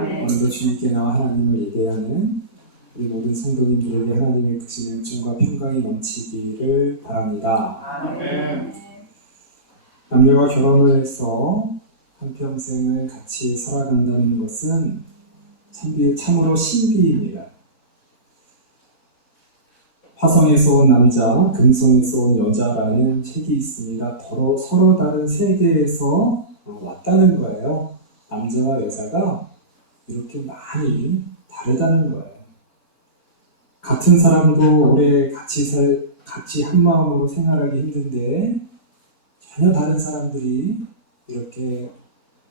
오늘도 주님께 나와 하나님을 예배하는 우리 모든 성도님들에게 하나님의 크신 은총과 평강이 넘치기를 바랍니다. 남녀가 결혼을 해서 한평생을 같이 살아간다는 것은 참으로 신비입니다. 화성에서 온 남자, 금성에서 온 여자라는 책이 있습니다. 서로 다른 세계에서 왔다는 거예요. 남자와 여자가 이렇게 많이 다르다는 거예요. 같은 사람도 오래 같이 한 마음으로 생활하기 힘든데 전혀 다른 사람들이 이렇게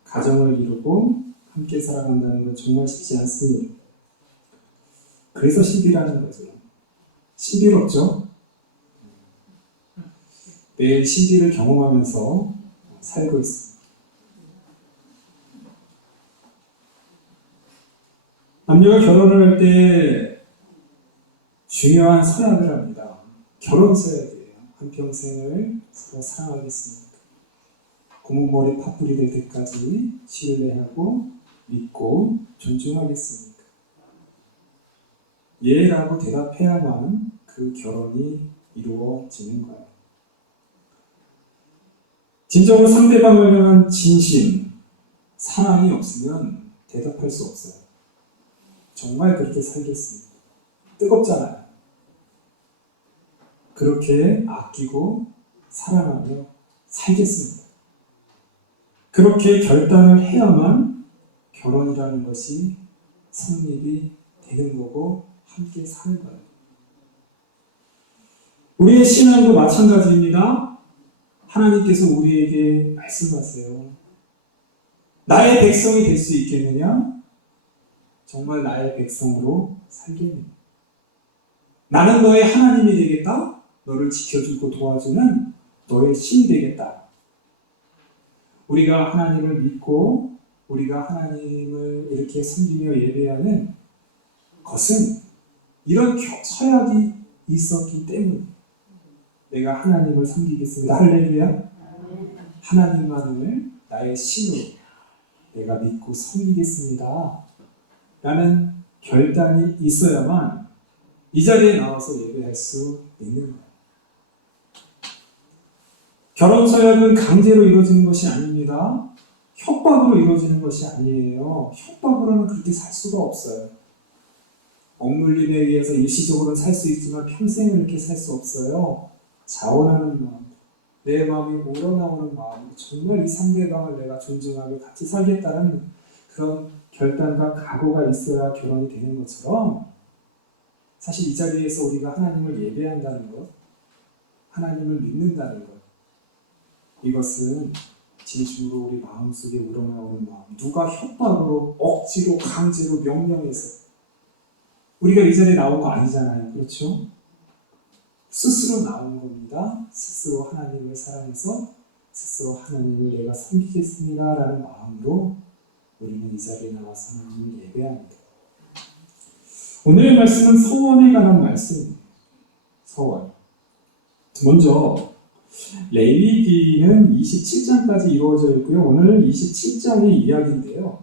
가정을 이루고 함께 살아간다는 건 정말 쉽지 않습니다. 그래서 신비라는 거죠. 신비롭죠? 매일 신비를 경험하면서 살고 있습니다. 남녀가 결혼을 할 때 중요한 서약을 합니다. 결혼 서약이에요. 한평생을 서로 사랑하겠습니까? 고목머리 파뿌리 될 때까지 신뢰하고 믿고 존중하겠습니까? 예라고 대답해야만 그 결혼이 이루어지는 거예요. 진정으로 상대방을 향한 진심, 사랑이 없으면 대답할 수 없어요. 정말 그렇게 살겠습니다. 뜨겁잖아요. 그렇게 아끼고 사랑하며 살겠습니다. 그렇게 결단을 해야만 결혼이라는 것이 성립이 되는 거고 함께 사는 거예요. 우리의 신앙도 마찬가지입니다. 하나님께서 우리에게 말씀하세요. 나의 백성이 될 수 있겠느냐? 정말 나의 백성으로 살겠느냐? 나는 너의 하나님이 되겠다. 너를 지켜주고 도와주는 너의 신이 되겠다. 우리가 하나님을 믿고 우리가 하나님을 이렇게 섬기며 예배하는 것은 이런 서약이 있었기 때문에 내가 하나님을 섬기겠습니다. 할렐루야. 하나님만을 나의 신으로 내가 믿고 섬기겠습니다. 라는 결단이 있어야만 이 자리에 나와서 예배할 수 있는 거예요. 결혼 서약은 강제로 이루어지는 것이 아닙니다. 협박으로 이루어지는 것이 아니에요. 협박으로는 그렇게 살 수가 없어요. 억눌림에 의해서 일시적으로는 살 수 있지만 평생을 이렇게 살 수 없어요. 자원하는 마음, 내 마음이 우러나오는 마음, 정말 이 상대방을 내가 존중하며 같이 살겠다는 그런 결단과 각오가 있어야 결혼이 되는 것처럼 사실 이 자리에서 우리가 하나님을 예배한다는 것, 하나님을 믿는다는 것, 이것은 진심으로 우리 마음속에 우러나오는 마음, 누가 협박으로, 억지로, 강제로, 명령해서 우리가 이 자리에 나온 거 아니잖아요. 그렇죠? 스스로 나온 겁니다. 스스로 하나님을 사랑해서 스스로 하나님을 내가 섬기겠습니다 라는 마음으로 우리는 이 자리에 나와서 하나님을 예배합니다. 오늘의 말씀은 서원에 관한 말씀입니다. 서원. 먼저 레위기는 27장까지 이루어져 있고요. 오늘 27장의 이야기인데요.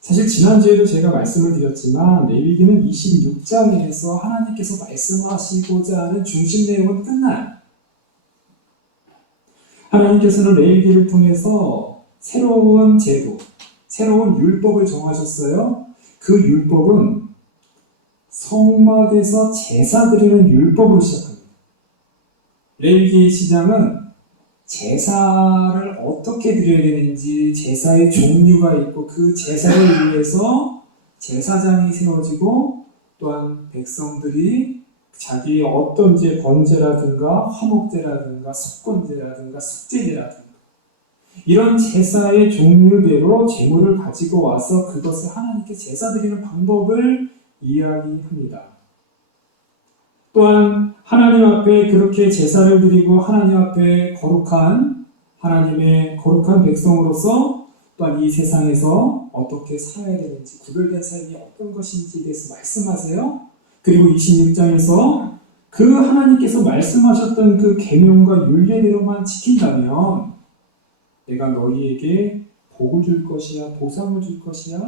사실 지난주에도 제가 말씀을 드렸지만 레위기는 26장에서 하나님께서 말씀하시고자 하는 중심 내용은 끝나요. 하나님께서는 레위기를 통해서 새로운 제도, 새로운 율법을 정하셨어요. 그 율법은 성막에서 제사 드리는 율법으로 시작합니다. 레위기의 시작은 제사를 어떻게 드려야 되는지, 제사의 종류가 있고 그 제사를 위해서 제사장이 세워지고 또한 백성들이 자기의 어떤 번제라든가 화목제라든가 속건제라든가 속죄제라든가 이런 제사의 종류대로 제물을 가지고 와서 그것을 하나님께 제사 드리는 방법을 이야기합니다. 또한 하나님 앞에 그렇게 제사를 드리고 하나님 앞에 하나님의 거룩한 백성으로서 또한 이 세상에서 어떻게 살아야 되는지, 구별된 삶이 어떤 것인지에 대해서 말씀하세요. 그리고 26장에서 그 하나님께서 말씀하셨던 그 계명과 율례대로만 지킨다면 내가 너희에게 복을 줄 것이야, 보상을 줄 것이야,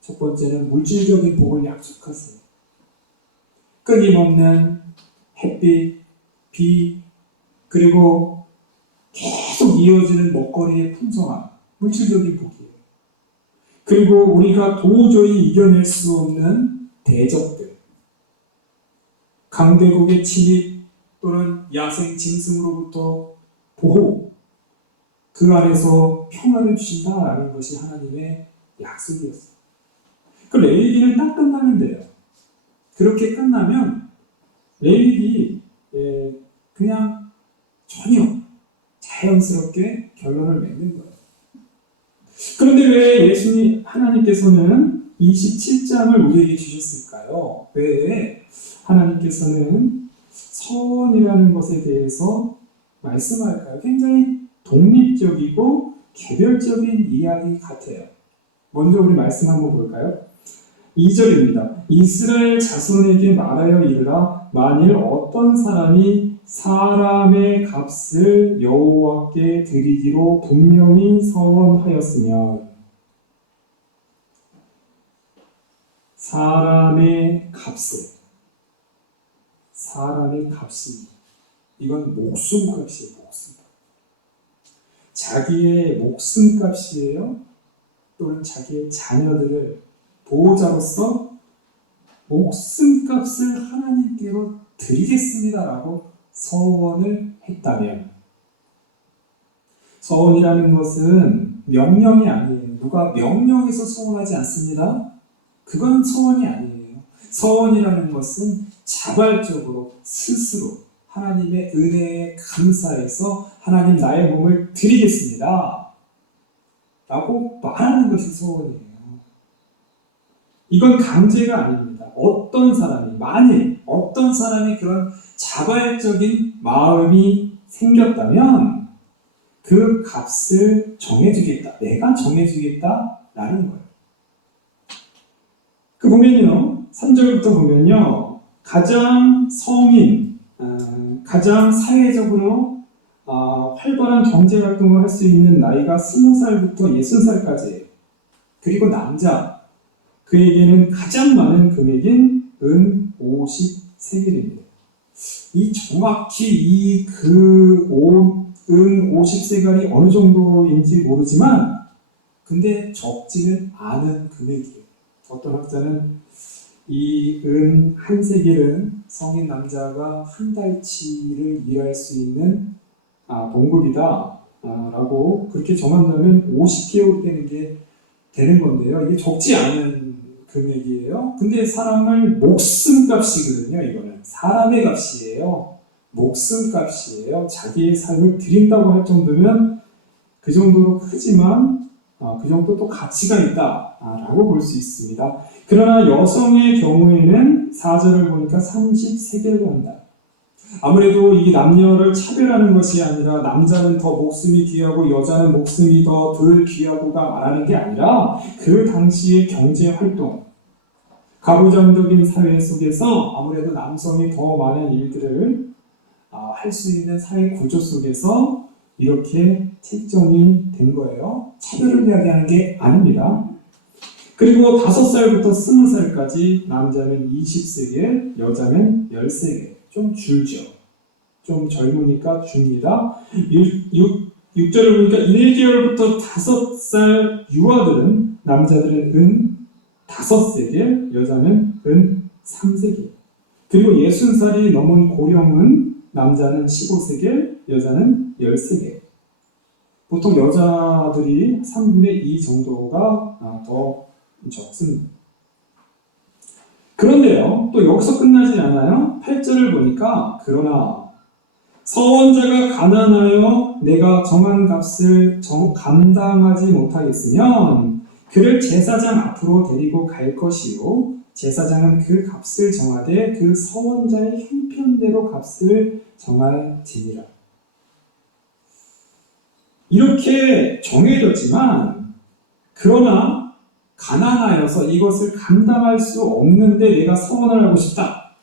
첫 번째는 물질적인 복을 약속하세요. 끊임없는 햇빛, 비, 그리고 계속 이어지는 먹거리의 풍성함, 물질적인 복이에요. 그리고 우리가 도저히 이겨낼 수 없는 대적들, 강대국의 침입 또는 야생 짐승으로부터 보호, 그 안에서 평화를 주신다라는 것이 하나님의 약속이었어요. 그 레위기는 딱 끝나면 돼요. 그렇게 끝나면 레위기 그냥 전혀 자연스럽게 결론을 맺는 거예요. 그런데 왜 예수님 하나님께서는 27장을 우리에게 주셨을까요? 왜 하나님께서는 서원이라는 것에 대해서 말씀할까요? 굉장히 독립적이고 개별적인 이야기 같아요. 먼저 우리 말씀 한번 볼까요? 2절입니다. 이스라엘 자손에게 말하여 이르라. 만일 어떤 사람이 사람의 값을 여호와께 드리기로 분명히 서원하였으면, 사람의 값이 이건 목숨값이에요. 목숨값. 자기의 목숨값이에요. 또는 자기의 자녀들을 보호자로서 목숨값을 하나님께로 드리겠습니다라고 서원을 했다면, 서원이라는 것은 명령이 아니에요. 누가 명령해서 서원하지 않습니다. 그건 서원이 아니에요. 서원이라는 것은 자발적으로 스스로 하나님의 은혜에 감사해서 하나님 나의 몸을 드리겠습니다 라고 말하는 것이 서원이에요. 이건 강제가 아닙니다. 만일 어떤 사람이 그런 자발적인 마음이 생겼다면 그 값을 정해주겠다. 내가 정해주겠다라는 거예요. 그 보면요. 3절부터 보면요. 가장 가장 사회적으로 활발한 경제활동을 할 수 있는 나이가 20살부터 60살까지예요. 그리고 남자, 그에게는 가장 많은 금액인 은 50세겔입니다. 정확히 은 50세겔이 어느 정도인지 모르지만, 근데 적지는 않은 금액이에요. 어떤 학자는 이 은 한 세겔은 성인 남자가 한 달치를 일할 수 있는 봉급이다 라고 그렇게 정한다면 50개월 되는 건데요. 이게 적지 않은 금액이에요. 근데 사람을 목숨값이거든요. 이거는 사람의 값이에요. 목숨값이에요. 자기의 삶을 드린다고 할 정도면 그 정도로 크지만 그 정도 또 가치가 있다라고 볼 수 있습니다. 그러나 여성의 경우에는 4절을 보니까 30세겔을 한다. 아무래도 이 남녀를 차별하는 것이 아니라 남자는 더 목숨이 귀하고 여자는 목숨이 더 덜 귀하고가 말하는 게 아니라 그 당시의 경제활동, 가부장적인 사회 속에서 아무래도 남성이 더 많은 일들을 할 수 있는 사회 구조 속에서 이렇게 책정이 된 거예요. 차별을 이야기하는 게 아닙니다. 그리고 5살부터 20살까지 남자는 20세겔, 여자는 10세겔. 좀 줄죠. 좀 젊으니까 줍니다. 6절을 보니까 1개월부터 5살 유아들은, 남자들은 은 5세겔, 여자는 은 3세겔. 그리고 60살이 넘은 고령은 남자는 15세겔, 여자는 10세겔. 보통 여자들이 3분의 2 정도가 더 적습니다. 그런데요, 또 여기서 끝나지 않아요. 8절을 보니까 그러나 서원자가 가난하여 내가 정한 값을 감당하지 못하겠으면 그를 제사장 앞으로 데리고 갈 것이요 제사장은 그 값을 정하되 그 서원자의 형편대로 값을 정할지니라. 이렇게 정해졌지만 그러나 가난하여서 이것을 감당할 수 없는데 내가 서원을 하고 싶다.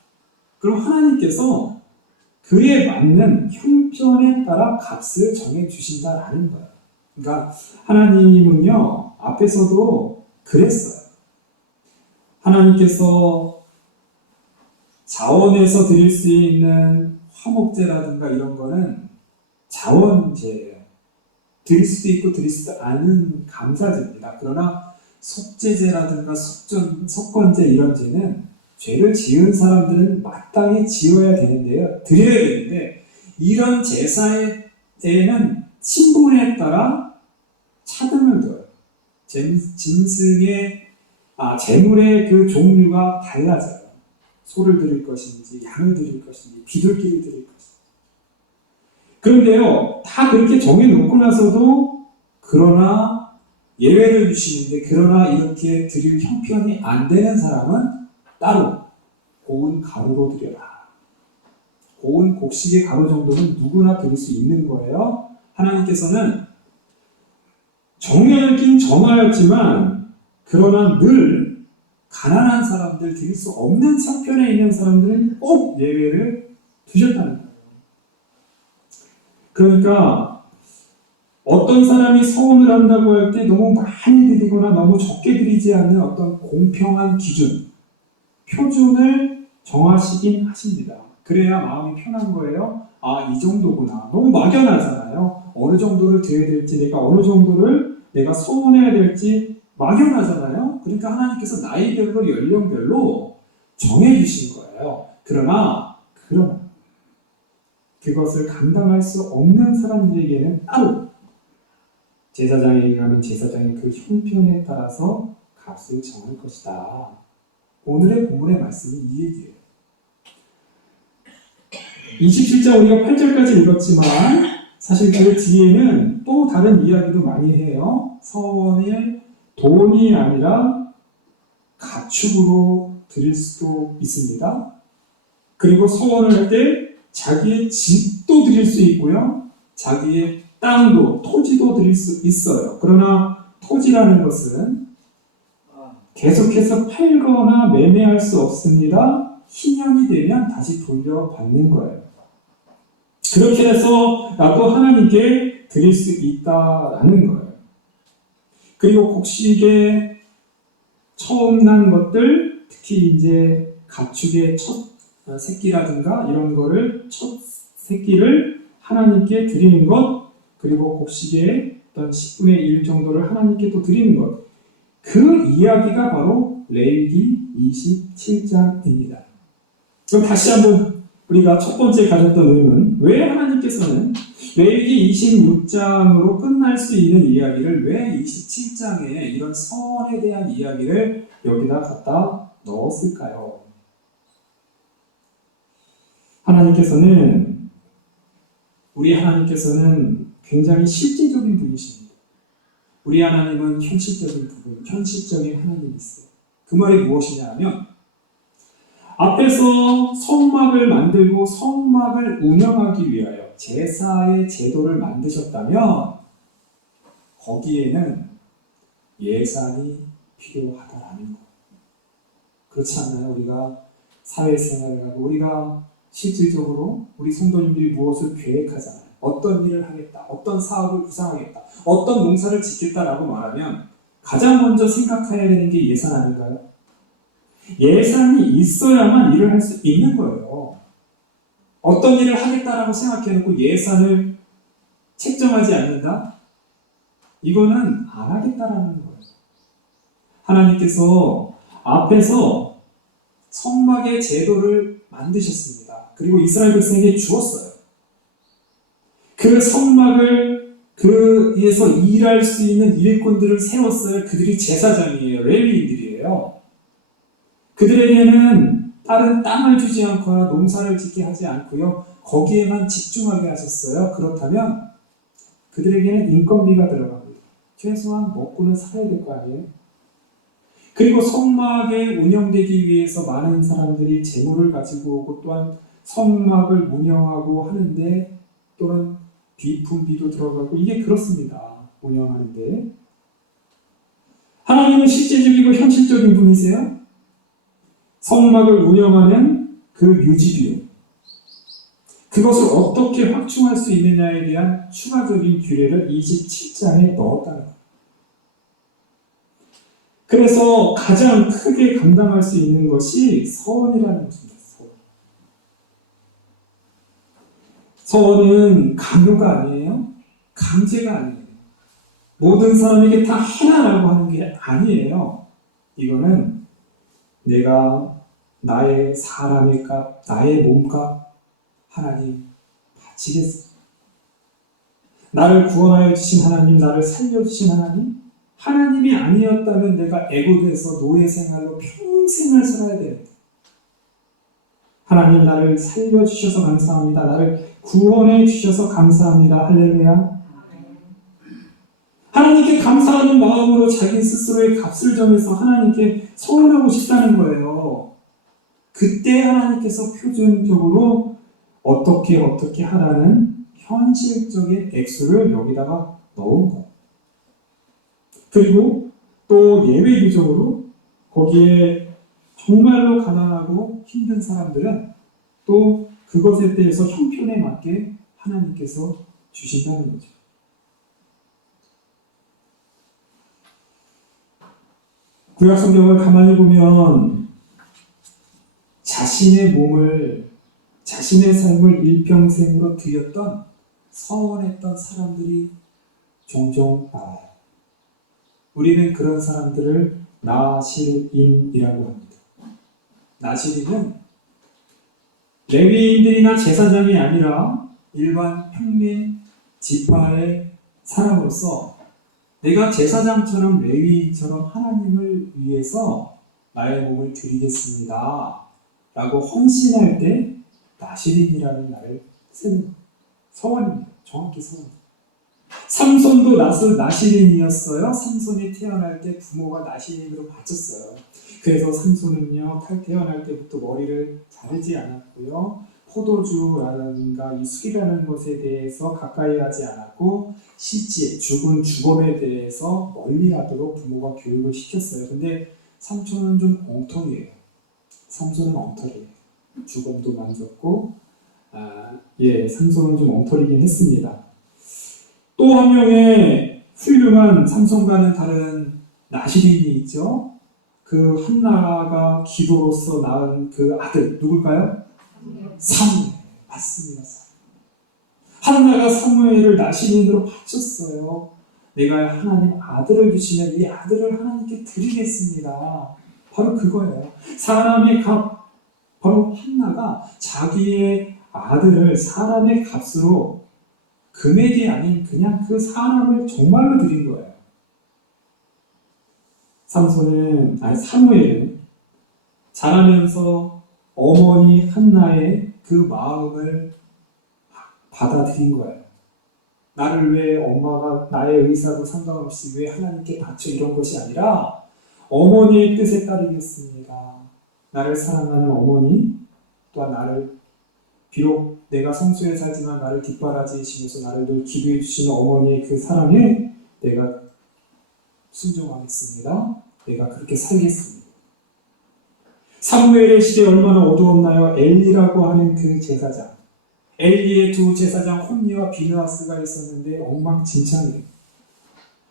그럼 하나님께서 그에 맞는 형편에 따라 값을 정해주신다라는 거예요. 그러니까 하나님은요, 앞에서도 그랬어요. 하나님께서 자원에서 드릴 수 있는 화목제라든가 이런 거는 자원제예요. 드릴 수도 있고 드릴 수도 않은 감사제입니다. 그러나 속죄제라든가 속건제 이런 제는 죄를 지은 사람들은 마땅히 지어야 되는데요. 드려야 되는데 이런 제사에는 신분에 따라 차등을 둬요. 제물의 그 종류가 달라져요. 소를 드릴 것인지, 양을 드릴 것인지, 비둘기를 드릴 것인지. 그런데요, 다 그렇게 정해놓고 나서도, 그러나 예외를 주시는데, 그러나 이렇게 드릴 형편이 안 되는 사람은 따로 고운 가루로 드려라. 고운 곡식의 가루 정도는 누구나 드릴 수 있는 거예요. 하나님께서는 정해놓긴 정하였지만, 그러나 늘 가난한 사람들, 드릴 수 없는 형편에 있는 사람들은 꼭 예외를 두셨다는 거예요. 그러니까 어떤 사람이 서원을 한다고 할 때 너무 많이 드리거나 너무 적게 드리지 않는 어떤 공평한 기준, 표준을 정하시긴 하십니다. 그래야 마음이 편한 거예요. 아, 이 정도구나. 너무 막연하잖아요. 어느 정도를 드려야 될지, 내가 어느 정도를 내가 소원해야 될지 막연하잖아요. 그러니까 하나님께서 나이별로 연령별로 정해주신 거예요. 그러나 그것을 감당할 수 없는 사람들에게는 따로 제사장에게 가면 제사장이 그 형편에 따라서 값을 정할 것이다. 오늘의 본문의 말씀이 이 얘기예요. 27장 우리가 8절까지 읽었지만 사실 그 뒤에는 또 다른 이야기도 많이 해요. 서원을 돈이 아니라 가축으로 드릴 수도 있습니다. 그리고 서원을 할 때 자기의 집도 드릴 수 있고요. 자기의 땅도, 토지도 드릴 수 있어요. 그러나 토지라는 것은 계속해서 팔거나 매매할 수 없습니다. 희년이 되면 다시 돌려받는 거예요. 그렇게 해서 나도 하나님께 드릴 수 있다라는 거예요. 그리고 곡식에 처음 난 것들, 특히 이제 가축의 첫 새끼라든가 이런 거를 첫 새끼를 하나님께 드리는 것, 그리고 곡식의 어떤 10분의 1 정도를 하나님께 또 드리는 것, 그 이야기가 바로 레위기 27장입니다. 그럼 다시 한번 우리가 첫 번째 가졌던 의문, 왜 하나님께서는 레위기 26장으로 끝날 수 있는 이야기를 왜 27장에 이런 서원에 대한 이야기를 여기다 갖다 넣었을까요? 우리 하나님께서는 굉장히 실제적인 분이십니다. 우리 하나님은 현실적인 부분, 현실적인 하나님이세요. 그 말이 무엇이냐 하면 앞에서 성막을 만들고 성막을 운영하기 위하여 제사의 제도를 만드셨다면 거기에는 예산이 필요하다라는 거예요. 그렇지 않나요? 우리가 사회생활을 하고 우리가 실질적으로 우리 성도님들이 무엇을 계획하잖아요. 어떤 일을 하겠다, 어떤 사업을 구상하겠다, 어떤 농사를 짓겠다라고 말하면 가장 먼저 생각해야 되는 게 예산 아닌가요? 예산이 있어야만 일을 할 수 있는 거예요. 어떤 일을 하겠다라고 생각해놓고 예산을 책정하지 않는다? 이거는 안 하겠다라는 거예요. 하나님께서 앞에서 성막의 제도를 만드셨습니다. 그리고 이스라엘 백성에게 주었어요. 그 성막을 그에서 일할 수 있는 일꾼들을 세웠어요. 그들이 제사장이에요. 레위인들이에요. 그들에게는 다른 땅을 주지 않거나 농사를 짓게 하지 않고요. 거기에만 집중하게 하셨어요. 그렇다면 그들에게는 인건비가 들어갑니다. 최소한 먹고는 살아야 될 거 아니에요? 그리고 성막에 운영되기 위해서 많은 사람들이 재물을 가지고 오고 또한 성막을 운영하고 하는데 또는 비품비도 들어가고 이게 그렇습니다. 운영하는데 하나님은 실제적이고 현실적인 분이세요. 성막을 운영하는 그 유지비용, 그것을 어떻게 확충할 수 있느냐에 대한 추가적인 규례를 27장에 넣었다는 거예요. 그래서 가장 크게 감당할 수 있는 것이 서원이라는 것입니다. 서원은 강요가 아니에요. 강제가 아니에요. 모든 사람에게 다 해라라고 하는 게 아니에요. 이거는 내가 나의 사람의 값, 나의 몸값 하나님 바치겠습니다. 나를 구원하여 주신 하나님, 나를 살려주신 하나님, 하나님이 아니었다면 내가 애고돼서 노예 생활로 평생을 살아야 됩니다. 하나님 나를 살려주셔서 감사합니다. 나를 구원해 주셔서 감사합니다. 할렐루야. 하나님께 감사하는 마음으로 자기 스스로의 값을 정해서 하나님께 서원하고 싶다는 거예요. 그때 하나님께서 표준적으로 어떻게 하라는 현실적인 액수를 여기다가 넣은 거예요. 그리고 또 예외 규정으로 거기에 정말로 가난하고 힘든 사람들은 또 그것에 대해서 형편에 맞게 하나님께서 주신다는 거죠. 구약 성경을 가만히 보면 자신의 몸을, 자신의 삶을 일평생으로 드렸던, 서원했던 사람들이 종종 나와요. 우리는 그런 사람들을 나실인이라고 합니다. 나실인은 레위인들이나 제사장이 아니라 일반 평민 지파의 사람으로서 내가 제사장처럼 레위인처럼 하나님을 위해서 나의 몸을 드리겠습니다 라고 헌신할 때 나실인이라는 말을 쓰는 서원입니다. 정확히 서원. 삼손도 나실인이었어요. 삼손이 태어날 때 부모가 나실인으로 바쳤어요. 그래서 삼손은요, 태어날 때부터 머리를 자르지 않았고요. 포도주라든가 이 술이라는 것에 대해서 가까이 하지 않았고, 죽은 주검에 대해서 멀리하도록 부모가 교육을 시켰어요. 근데 삼손은 좀 엉터리예요. 삼손은 엉터리예요. 주검도 만졌고, 삼손은 좀 엉터리긴 했습니다. 또 한 명의 훌륭한 삼손과는 다른 나실인이 있죠. 그 한나가 기도로서 낳은 그 아들 누굴까요? 사무엘. 맞습니다. 한나가 사무엘을 나실인으로 바쳤어요. 내가 하나님 아들을 주시면 이 아들을 하나님께 드리겠습니다. 바로 그거예요. 사람의 값, 바로 한나가 자기의 아들을 사람의 값으로 금액이 아닌 그냥 그 사람을 정말로 드린 거예요. 사무엘은 자라면서 어머니 한나의 그 마음을 받아들인 거예요. 나를 왜 엄마가 나의 의사도 상관없이 왜 하나님께 바쳐 이런 것이 아니라 어머니의 뜻에 따르겠습니다. 나를 사랑하는 어머니 또한 나를 비록 내가 성소에 살지만 나를 뒷바라지시면서 나를 늘 기도해 주시는 어머니의 그 사랑에 내가 순종하겠습니다. 내가 그렇게 살겠습니다. 사무엘의 시대 얼마나 어두웠나요? 엘리라고 하는 그 제사장. 엘리의 두 제사장 홈리와 비느하스가 있었는데 엉망진창이에요.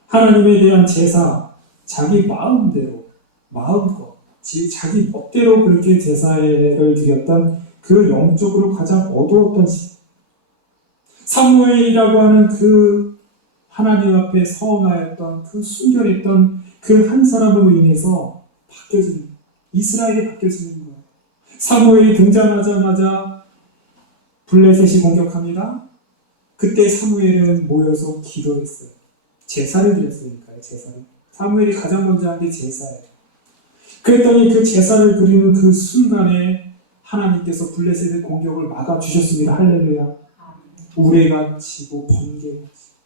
하나님에 대한 제사, 자기 마음대로, 마음껏, 자기 멋대로 그렇게 제사를 드렸던 그 영적으로 가장 어두웠던 시대. 사무엘이라고 하는 그 하나님 앞에 서운하였던 그 순결했던 그 한 사람으로 인해서 이스라엘이 바뀌어지는 거예요. 사무엘이 등장하자마자 블레셋이 공격합니다. 그때 사무엘은 모여서 기도했어요. 제사를 드렸으니까요. 제사를. 사무엘이 가장 먼저 한 게 제사예요. 그랬더니 그 제사를 드리는 그 순간에 하나님께서 블레셋의 공격을 막아주셨습니다. 할렐루야. 우레가 치고 번개가 치고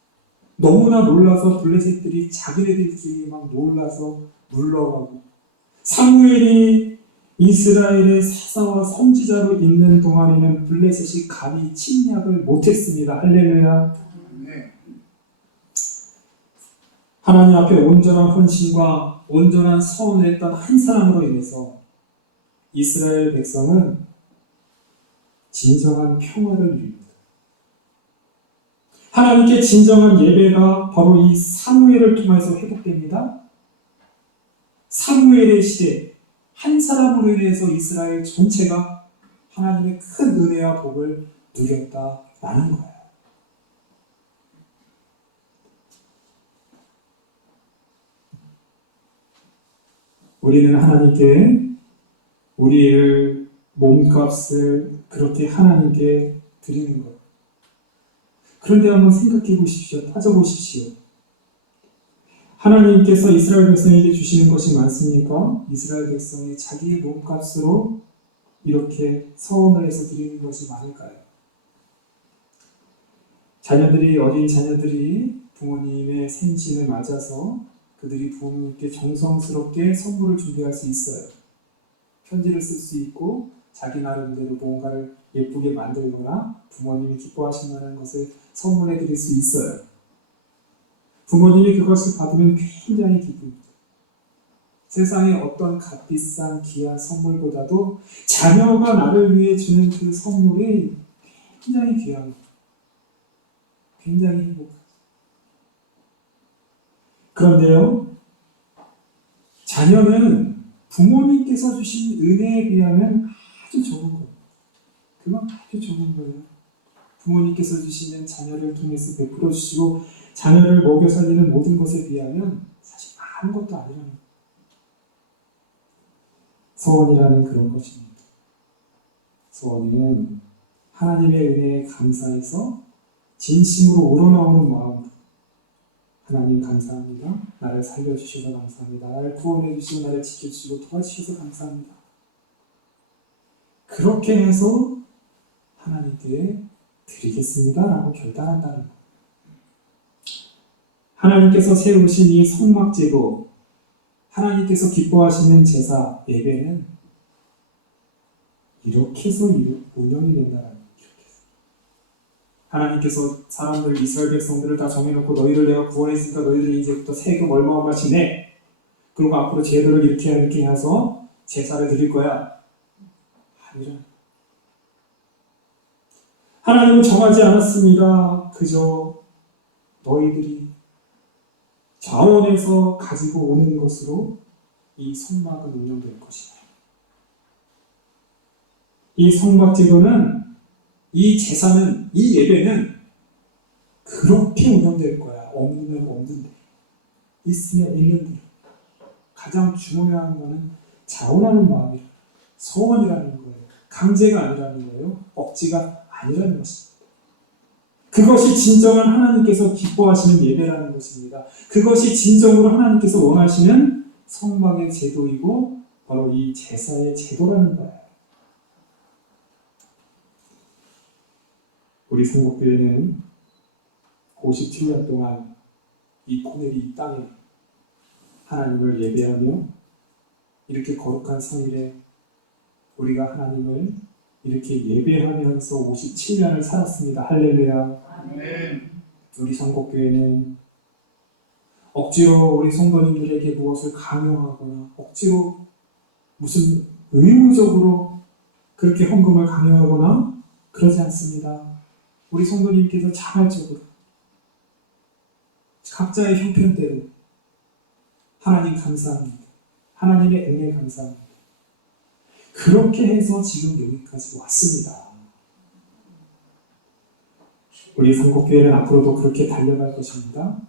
너무나 놀라서 블레셋들이 자기네들끼리 막 놀라서 물러가고 사무엘이 이스라엘의 사사와 선지자로 있는 동안에는 블레셋이 감히 침략을 못했습니다. 할렐루야. 하나님 앞에 온전한 헌신과 온전한 서원을 했던 한 사람으로 인해서 이스라엘 백성은 진정한 평화를 누립니다. 하나님께 진정한 예배가 바로 이 사무엘을 통해서 회복됩니다. 사무엘의 시대 한 사람으로 인해서 이스라엘 전체가 하나님의 큰 은혜와 복을 누렸다라는 거예요. 우리는 하나님께 우리의 몸값을 그렇게 하나님께 드리는 것. 그런데 한번 생각해 보십시오. 따져보십시오. 하나님께서 이스라엘 백성에게 주시는 것이 많습니까? 이스라엘 백성이 자기의 몸값으로 이렇게 서원을 해서 드리는 것이 많을까요? 어린 자녀들이 부모님의 생신을 맞아서 그들이 부모님께 정성스럽게 선물을 준비할 수 있어요. 편지를 쓸 수 있고 자기 나름대로 뭔가를 예쁘게 만들거나 부모님이 기뻐하실 만한 것을 선물해 드릴 수 있어요. 부모님이 그것을 받으면 굉장히 기쁩니다. 세상의 어떤 값비싼 귀한 선물보다도 자녀가 나를 위해 주는 그 선물이 굉장히 귀한 거예요. 굉장히 행복하죠. 그런데요, 자녀는 부모님께서 주신 은혜에 비하면 아주 적은 거예요. 그건 아주 적은 거예요. 부모님께서 주시는 자녀를 통해서 베풀어 주시고 자녀를 먹여 살리는 모든 것에 비하면 사실 아무것도 아니라는 거예요. 서원이라는 그런 것입니다. 서원은 하나님의 은혜에 감사해서 진심으로 우러나오는 마음으로 하나님 감사합니다. 나를 살려주셔서 감사합니다. 나를 구원해주시고 나를 지켜주시고 도와주셔서 감사합니다. 그렇게 해서 하나님께 드리겠습니다 라고 결단한다는 것. 하나님께서 세우신 이 성막제도, 하나님께서 기뻐하시는 제사, 예배는 이렇게 해서 운영이 된다는 거예요. 하나님께서 사람들, 이스라엘 백성들을 다 정해놓고 너희를 내가 구원했으니까 너희들이 이제부터 세금 얼마씩 내. 그리고 앞으로 제도를 이렇게 해서 제사를 드릴 거야. 아니라 하나님은 정하지 않았습니다. 그저 너희들이 자원해서 가지고 오는 것으로 이 성막은 운영될 것이다. 이 성막 제도는, 이 제사는, 이 예배는 그렇게 운영될 거야. 없는 없는데, 있으면 있는데. 가장 중요한 거는 자원하는 마음이라, 서원이라는 거예요. 강제가 아니라는 거예요. 억지가 아니라는 것입니다. 그것이 진정한 하나님께서 기뻐하시는 예배라는 것입니다. 그것이 진정으로 하나님께서 원하시는 성막의 제도이고 바로 이 제사의 제도라는 거예요. 우리 성국교회는 57년 동안 이 포네리 이 땅에 하나님을 예배하며 이렇게 거룩한 성일에 우리가 하나님을 이렇게 예배하면서 57년을 살았습니다. 할렐루야. 아멘. 우리 성국교회는 억지로 우리 성도님들에게 무엇을 강요하거나 억지로 무슨 의무적으로 그렇게 헌금을 강요하거나 그러지 않습니다. 우리 성도님께서 자발적으로 각자의 형편대로 하나님 감사합니다. 하나님의 은혜 감사합니다. 그렇게 해서 지금 여기까지 왔습니다. 우리 성국교회는 앞으로도 그렇게 달려갈 것입니다.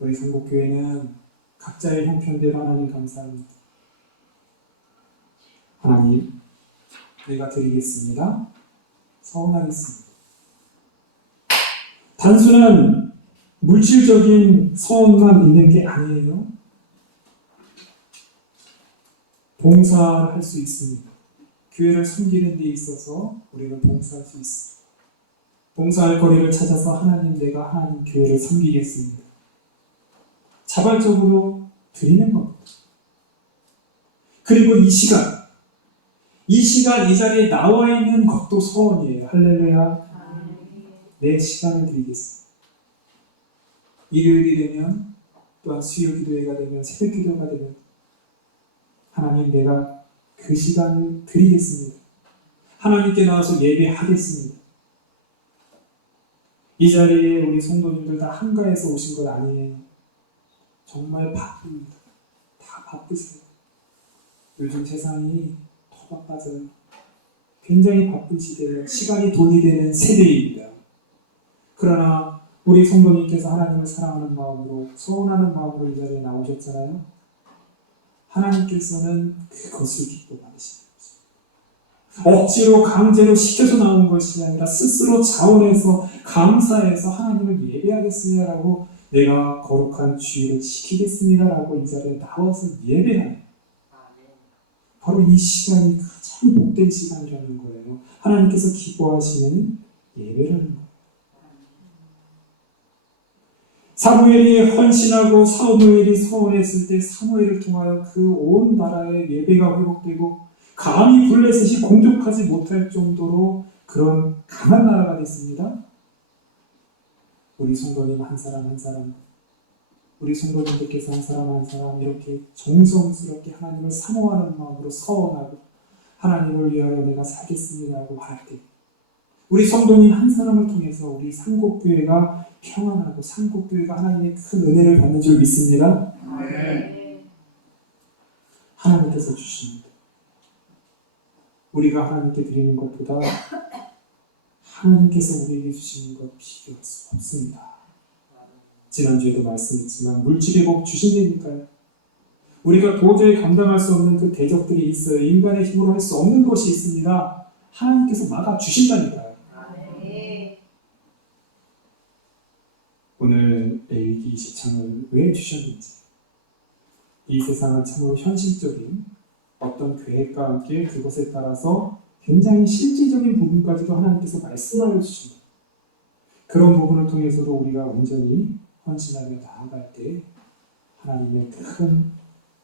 우리 성국교회는 각자의 형편대로 하나님 감사합니다. 하나님, 내가 드리겠습니다. 서원하겠습니다. 단순한 물질적인 서원만 있는 게 아니에요. 봉사할 수 있습니다. 교회를 섬기는 데 있어서 우리는 봉사할 수 있습니다. 봉사할 거리를 찾아서 하나님, 내가 하나님 교회를 섬기겠습니다. 자발적으로 드리는 겁니다. 그리고 이 시간 이 자리에 나와 있는 것도 서원이에요. 할렐루야. 내 시간을 드리겠습니다. 일요일이 되면 또한 수요 기도회가 되면 새벽 기도가 되면 하나님, 내가 그 시간을 드리겠습니다. 하나님께 나와서 예배하겠습니다. 이 자리에 우리 성도님들 다 한가해서 오신 것 아니에요. 정말 바쁩니다. 다 바쁘세요. 요즘 세상이 더 바빠져요. 굉장히 바쁜 시대예요. 시간이 돈이 되는 세대입니다. 그러나 우리 성도님께서 하나님을 사랑하는 마음으로, 소원하는 마음으로 이 자리에 나오셨잖아요. 하나님께서는 그것을 기뻐 받으시는 거죠. 억지로 강제로 시켜서 나온 것이 아니라 스스로 자원해서 감사해서 하나님을 예배하겠습니다라고, 내가 거룩한 주일을 지키겠습니다라고 이 자리에 나와서 예배하는, 바로 이 시간이 가장 복된 시간이라는 거예요. 하나님께서 기뻐하시는 예배라는 거예요. 사무엘이 헌신하고 사무엘이 서원했을 때 사무엘을 통하여 그 온 나라의 예배가 회복되고 감히 블레셋이 공격하지 못할 정도로 그런 강한 나라가 됐습니다. 우리 성도님 한 사람 한 사람, 우리 성도님들께서 한 사람 한 사람 이렇게 정성스럽게 하나님을 사모하는 마음으로 서원하고 하나님을 위하여 내가 살겠습니다라고 할 때, 우리 성도님 한 사람을 통해서 우리 상곡교회가 평안하고 상곡교회가 하나님의 큰 은혜를 받는 줄 믿습니다. 네. 하나님께서 주십니다. 우리가 하나님께 드리는 것보다 하나님께서 우리에게 주시는 것 비교할 수 없습니다. 지난주에도 말씀했지만 물질의 복 주신다니까요. 우리가 도저히 감당할 수 없는 그 대적들이 있어요. 인간의 힘으로 할 수 없는 것이 있습니다. 하나님께서 막아 주신다니까요. 네. 오늘 레위기 20장을 왜 주셨는지, 이 세상은 참으로 현실적인 어떤 계획과 함께 그것에 따라서 굉장히 실질적인 부분까지도 하나님께서 말씀하여 주십니다. 그런 부분을 통해서도 우리가 온전히 헌신하며 나아갈 때 하나님의 큰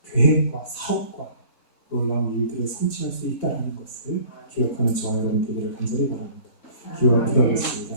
계획과 사업과 놀라운 일들을 성취할 수 있다는 것을 기억하는 저와 여러분 되기를 간절히 바랍니다. 기도하겠습니다.